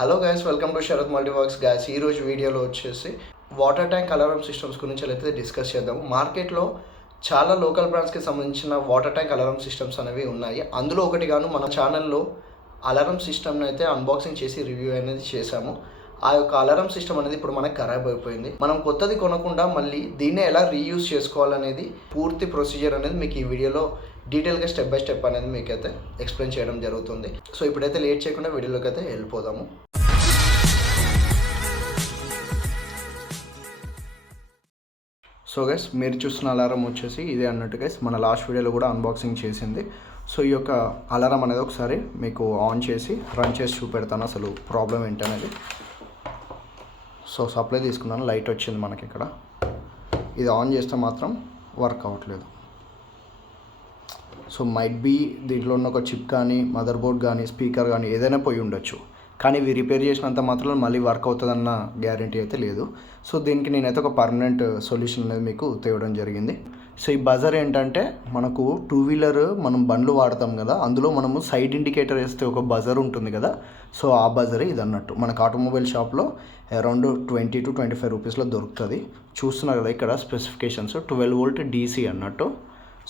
Hello guys welcome to Sarath multiworks guys ఈ రోజు వీడియోలో వచ్చేసి వాటర్ ట్యాంక్ అలారం సిస్టమ్స్ గురించి అయితే డిస్కస్ చేద్దాం. మార్కెట్లో చాలా లోకల్ బ్రాండ్స్కి సంబంధించిన వాటర్ ట్యాంక్ అలారం సిస్టమ్స్ అనేవి ఉన్నాయి. అందులో ఒకటి గాను మన ఛానల్లో అలారం సిస్టమ్ని అయితే అన్బాక్సింగ్ చేసి రివ్యూ అనేది చేశాము. ఆ యొక్క అలారం సిస్టమ్ అనేది ఇప్పుడు మనకు ఖరాబ్ అయిపోయింది. మనం కొత్తది కొనకుండా మళ్ళీ దీన్నే ఎలా రీయూజ్ చేసుకోవాలనేది పూర్తి ప్రొసీజర్ అనేది మీకు ఈ వీడియోలో డీటెయిల్గా స్టెప్ బై స్టెప్ అనేది మీకు అయితే ఎక్స్ప్లెయిన్ చేయడం జరుగుతుంది. సో ఇప్పుడైతే లేట్ చేయకుండా వీడియోలోకి అయితే వెళ్ళిపోదాము. సో గైస్ మీరు చూస్తున్న అలారం వచ్చేసి ఇదే అన్నట్టు గైస్ మన లాస్ట్ వీడియోలో కూడా అన్బాక్సింగ్ చేసింది. సో ఈ యొక్క అలారం అనేది ఒకసారి మీకు ఆన్ చేసి రన్ చేసి చూపెడతాను అసలు ప్రాబ్లం ఏంటనేది. సో సప్లై తీసుకున్నాను లైట్ వచ్చింది మనకి ఇక్కడ. ఇది ఆన్ చేస్తే మాత్రం వర్క్ అవ్వట్లేదు. సో మైట్ బీ దీంట్లో ఉన్న ఒక చిప్ కానీ మదర్ బోర్డ్ కానీ స్పీకర్ కానీ ఏదైనా పోయి ఉండొచ్చు. కానీ ఇవి రిపేర్ చేసినంత మాత్రం మళ్ళీ వర్క్ అవుతుందన్న గ్యారంటీ అయితే లేదు. సో దీనికి నేనైతే ఒక పర్మనెంట్ సొల్యూషన్ అనేది మీకు తేవడం జరిగింది. సో ఈ బజర్ ఏంటంటే మనకు టూ వీలర్ మనం బండ్లు వాడతాం కదా అందులో మనము సైడ్ ఇండికేటర్ వేస్తే ఒక బజర్ ఉంటుంది కదా సో ఆ బజరే ఇది అన్నట్టు మనకు ఆటోమొబైల్ షాప్లో around twenty two twenty five రూపీస్లో దొరుకుతుంది. చూస్తున్నారు కదా ఇక్కడ స్పెసిఫికేషన్స్ ట్వెల్వ్ వోల్ట్ డీసీ అన్నట్టు.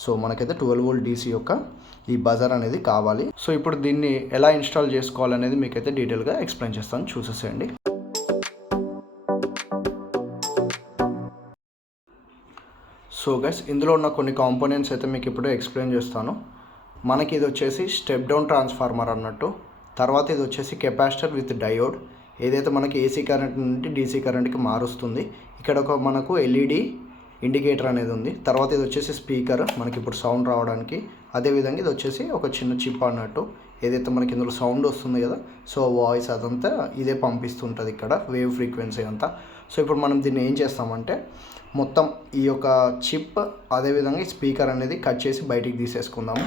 సో మనకైతే ట్వెల్వ్ వోల్ట్ డీసీ యొక్క ఈ బజార్ అనేది కావాలి. సో ఇప్పుడు దీన్ని ఎలా ఇన్స్టాల్ చేసుకోవాలనేది మీకైతే డీటెయిల్గా ఎక్స్ప్లెయిన్ చేస్తాను. చూసేసేయండి. సో గైస్ ఇందులో ఉన్న కొన్ని కాంపోనెంట్స్ అయితే మీకు ఇప్పుడు ఎక్స్ప్లెయిన్ చేస్తాను. మనకి ఇది వచ్చేసి స్టెప్ డౌన్ ట్రాన్స్ఫార్మర్ అన్నట్టు. తర్వాత ఇది వచ్చేసి కెపాసిటర్ విత్ డయోడ్. ఏదైతే మనకి ఏసీ కరెంట్ నుండి డీసీ కరెంట్కి మారుస్తుంది ఇక్కడ ఒక మనకు ఎల్ఈడి ఇండికేటర్ అనేది ఉంది. తర్వాత ఇది వచ్చేసి స్పీకర్. మనకి ఇప్పుడు సౌండ్ రావడానికి అదేవిధంగా ఇది వచ్చేసి ఒక చిన్న చిప్ అన్నట్టు ఏదైతే మనకి ఇందులో సౌండ్ వస్తుంది కదా సో వాయిస్ అదంతా ఇదే పంపిస్తుంటుంది ఇక్కడ వేవ్ ఫ్రీక్వెన్సీ అంతా. సో ఇప్పుడు మనం దీన్ని ఏం చేస్తామంటే మొత్తం ఈ యొక్క చిప్ అదేవిధంగా ఈ స్పీకర్ అనేది కట్ చేసి బయటికి తీసేసుకుందాము.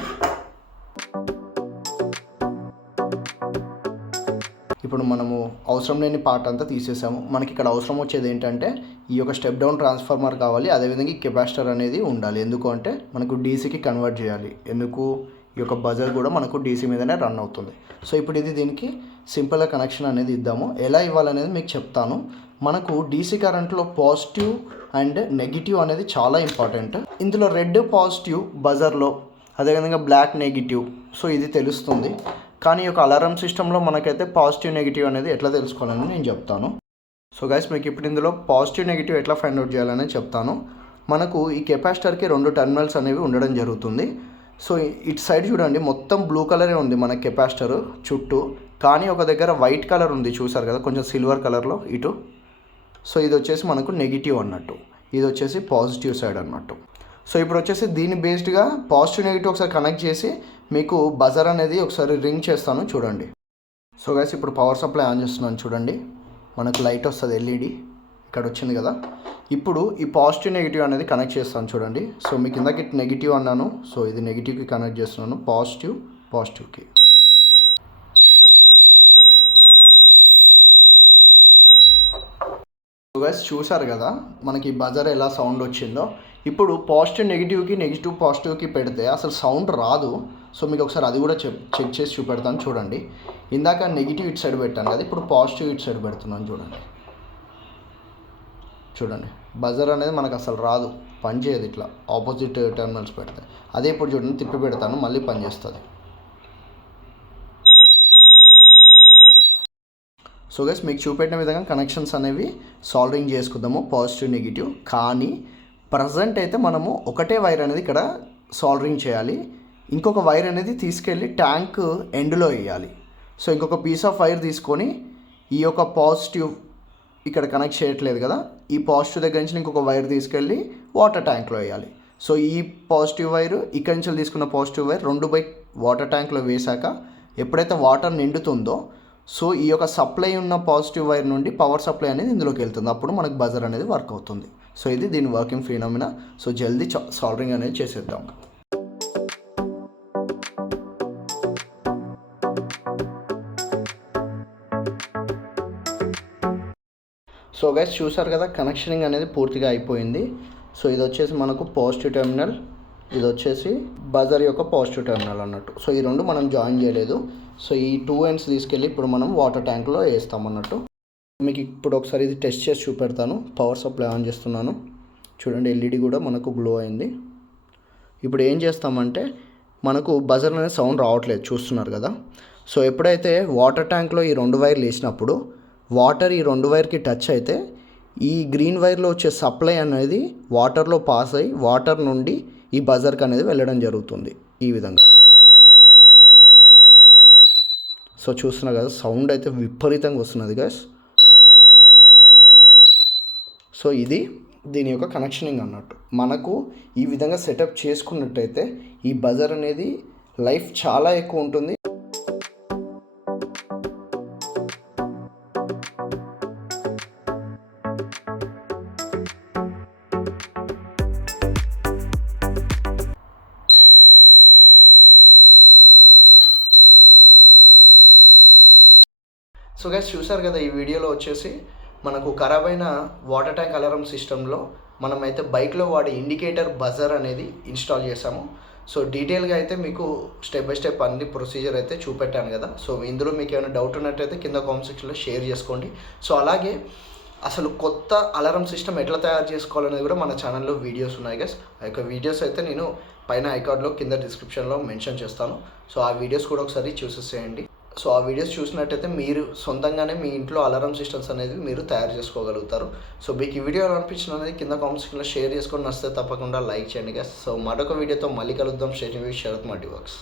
ఇప్పుడు మనము అవసరం లేని పార్ట్ అంతా తీసేసాము. మనకి ఇక్కడ అవసరం వచ్చేది ఏంటంటే ఈ యొక్క స్టెప్ డౌన్ ట్రాన్స్ఫార్మర్ కావాలి. అదేవిధంగా ఈ కెపాసిటర్ అనేది ఉండాలి. ఎందుకు అంటే మనకు డీసీకి కన్వర్ట్ చేయాలి. ఎందుకు? ఈ యొక్క బజర్ కూడా మనకు డీసీ మీదనే రన్ అవుతుంది. సో ఇప్పుడు ఇది దీనికి సింపుల్గా కనెక్షన్ అనేది ఇద్దాము. ఎలా ఇవ్వాలనేది మీకు చెప్తాను. మనకు డీసీ కరెంట్లో పాజిటివ్ అండ్ నెగిటివ్ అనేది చాలా ఇంపార్టెంట్ ఇందులో రెడ్ పాజిటివ్ బజర్లో అదేవిధంగా బ్లాక్ నెగిటివ్ సో ఇది తెలుస్తుంది. కానీ ఈ యొక్క అలారం సిస్టంలో మనకైతే పాజిటివ్ నెగిటివ్ అనేది ఎట్లా తెలుసుకోవాలని నేను చెప్తాను. సో గైస్ మీకు ఇప్పుడు ఇందులో పాజిటివ్ నెగిటివ్ ఎట్లా ఫైండ్ అవుట్ చేయాలని చెప్తాను. మనకు ఈ కెపాసిటర్కి రెండు టర్మినల్స్ అనేవి ఉండడం జరుగుతుంది. సో ఇటు సైడ్ చూడండి మొత్తం బ్లూ కలరే ఉంది మన కెపాసిటర్ చుట్టూ. కానీ ఒక దగ్గర వైట్ కలర్ ఉంది చూసారు కదా కొంచెం సిల్వర్ కలర్లో ఇటు. సో ఇది వచ్చేసి మనకు నెగిటివ్ అన్నట్టు. ఇది వచ్చేసి పాజిటివ్ సైడ్ అన్నట్టు. సో ఇప్పుడు వచ్చేసి దీని బేస్డ్గా పాజిటివ్ నెగిటివ్ ఒకసారి కనెక్ట్ చేసి మీకు బజర్ అనేది ఒకసారి రింగ్ చేస్తాను చూడండి. సో గైస్ ఇప్పుడు పవర్ సప్లై ఆన్ చేస్తున్నాను చూడండి. మనకు లైట్ వస్తుంది ఎల్ఈడి ఇక్కడ వచ్చింది కదా. ఇప్పుడు ఈ పాజిటివ్ నెగిటివ్ అనేది కనెక్ట్ చేస్తాను చూడండి. సో మీకు ఇందాక నెగిటివ్ అన్నాను. సో ఇది నెగిటివ్కి కనెక్ట్ చేస్తున్నాను. పాజిటివ్ పాజిటివ్కి గైస్ చూసారు కదా? మనకి బజర్ ఎలా సౌండ్ వచ్చిందో. ఇప్పుడు పాజిటివ్ నెగిటివ్కి నెగిటివ్ పాజిటివ్కి పెడితే అసలు సౌండ్ రాదు. సో మీకు ఒకసారి అది కూడా చెక్ చెక్ చేసి చూపెడతాను చూడండి. ఇందాక నెగిటివ్ ఇటు సైడ్ పెట్టాను కదా ఇప్పుడు పాజిటివ్ ఇటు సైడ్ పెడుతున్నాను చూడండి. చూడండి. బజర్ అనేది మనకు అసలు రాదు. పని చేయదు ఇట్లా. ఆపోజిట్ టెర్మినల్స్ పెడితే. అదే ఇప్పుడు చూడండి తిప్పి పెడతాను మళ్ళీ పని చేస్తుంది. సో గైస్ మీకు చూపెట్టిన విధంగా కనెక్షన్స్ అనేవి సాల్వింగ్ చేసుకుందాము. పాజిటివ్ నెగిటివ్ కానీ ప్రజెంట్ అయితే మనము ఒకటే వైర్ అనేది ఇక్కడ సాల్డరింగ్ చేయాలి. ఇంకొక వైర్ అనేది తీసుకెళ్ళి ట్యాంక్ ఎండ్లో వేయాలి. సో ఇంకొక పీస్ ఆఫ్ వైర్ తీసుకొని ఈ యొక్క పాజిటివ్ ఇక్కడ కనెక్ట్ చేయట్లేదు కదా ఈ పాజిటివ్ దగ్గర నుంచి ఇంకొక వైర్ తీసుకెళ్ళి వాటర్ ట్యాంక్లో వేయాలి. సో ఈ పాజిటివ్ వైర్ ఇక్కడి నుంచి తీసుకున్న పాజిటివ్ వైర్ రెండు బై వాటర్ ట్యాంక్లో వేశాక ఎప్పుడైతే వాటర్ నిండుతుందో సో ఈ యొక్క సప్లై ఉన్న పాజిటివ్ వైర్ నుండి పవర్ సప్లై అనేది ఇందులోకి వెళ్తుంది. అప్పుడు మనకు బజర్ అనేది వర్క్ అవుతుంది. సో ఇది దీని వర్కింగ్ ఫినామినా సో జల్దీ సాల్డరింగ్ అనేది చేసేద్దాం. సో గైస్ చూసారు కదా కనెక్షనింగ్ అనేది పూర్తిగా అయిపోయింది. సో ఇది వచ్చేసి మనకు పాజిటివ్ టెర్మినల్ ఇది వచ్చేసి బజర్ యొక్క పాజిటివ్ టెర్మినల్ అన్నట్టు. సో ఈ రెండు మనం జాయిన్ చేయలేదు. సో ఈ టూ ఎండ్స్ తీసుకెళ్ళి ఇప్పుడు మనం వాటర్ ట్యాంక్లో వేస్తాం అన్నట్టు. మీకు ఇప్పుడు ఒకసారి ఇది టెస్ట్ చేసి చూపెడతాను. పవర్ సప్లై ఆన్ చేస్తున్నాను. చూడండి ఎల్ఈడి కూడా మనకు గ్లో అయింది. ఇప్పుడు ఏం చేస్తామంటే మనకు బజర్ అనే సౌండ్ రావట్లేదు చూస్తున్నారు కదా. సో ఎప్పుడైతే వాటర్ ట్యాంక్లో ఈ రెండు వైర్లు వేసినప్పుడు వాటర్ ఈ రెండు వైర్కి టచ్ అయితే ఈ గ్రీన్ వైర్లో వచ్చే సప్లై అనేది వాటర్లో పాస్ అయ్యి వాటర్ నుండి ఈ బజర్కి అనేది వెళ్ళడం జరుగుతుంది ఈ విధంగా. సో చూస్తున్నారు కదా సౌండ్ అయితే విపరీతంగా వస్తున్నది గైస్ సో ఇది దీని యొక్క కనెక్షనింగ్ అన్నట్టు. మనకు ఈ విధంగా సెటప్ చేసుకున్నట్టయితే ఈ బజర్ అనేది లైఫ్ చాలా ఎక్కువ ఉంటుంది. సో గైస్ చూసారు కదా ఈ వీడియోలో వచ్చేసి మనకు ఖరాబ్ అయిన వాటర్ ట్యాంక్ అలారం సిస్టంలో మనమైతే బైక్లో వాడే ఇండికేటర్ బజర్ అనేది ఇన్స్టాల్ చేసాము సో డీటెయిల్గా అయితే మీకు స్టెప్ బై స్టెప్ అన్ని ప్రొసీజర్ అయితే చూపెట్టాను కదా. సో ఇందులో మీకు ఏమైనా డౌట్ ఉన్నట్టయితే కింద కామెంట్ సెక్షన్లో షేర్ చేసుకోండి. సో అలాగే అసలు కొత్త అలారం సిస్టమ్ ఎట్లా తయారు చేసుకోవాలనేది కూడా మన ఛానల్లో వీడియోస్ ఉన్నాయి గస్ ఆ యొక్క వీడియోస్ అయితే నేను పైన ఐకార్డ్లో కింద డిస్క్రిప్షన్లో మెన్షన్ చేస్తాను. సో ఆ వీడియోస్ కూడా ఒకసారి చూసేసేయండి. సో ఆ వీడియోస్ చూసినట్టయితే మీరు సొంతంగానే మీ ఇంట్లో అలారం సిస్టమ్స్ అనేది మీరు తయారు చేసుకోగలుగుతారు. సో మీకు ఈ వీడియో ఎలా అనిపించిన అనేది కింద కామెంట్ షేర్ చేసుకొని నచ్చితే తప్పకుండా లైక్ చేయండి సో మరొక వీడియోతో మళ్ళీ కలుద్దాం. State Sarath multi works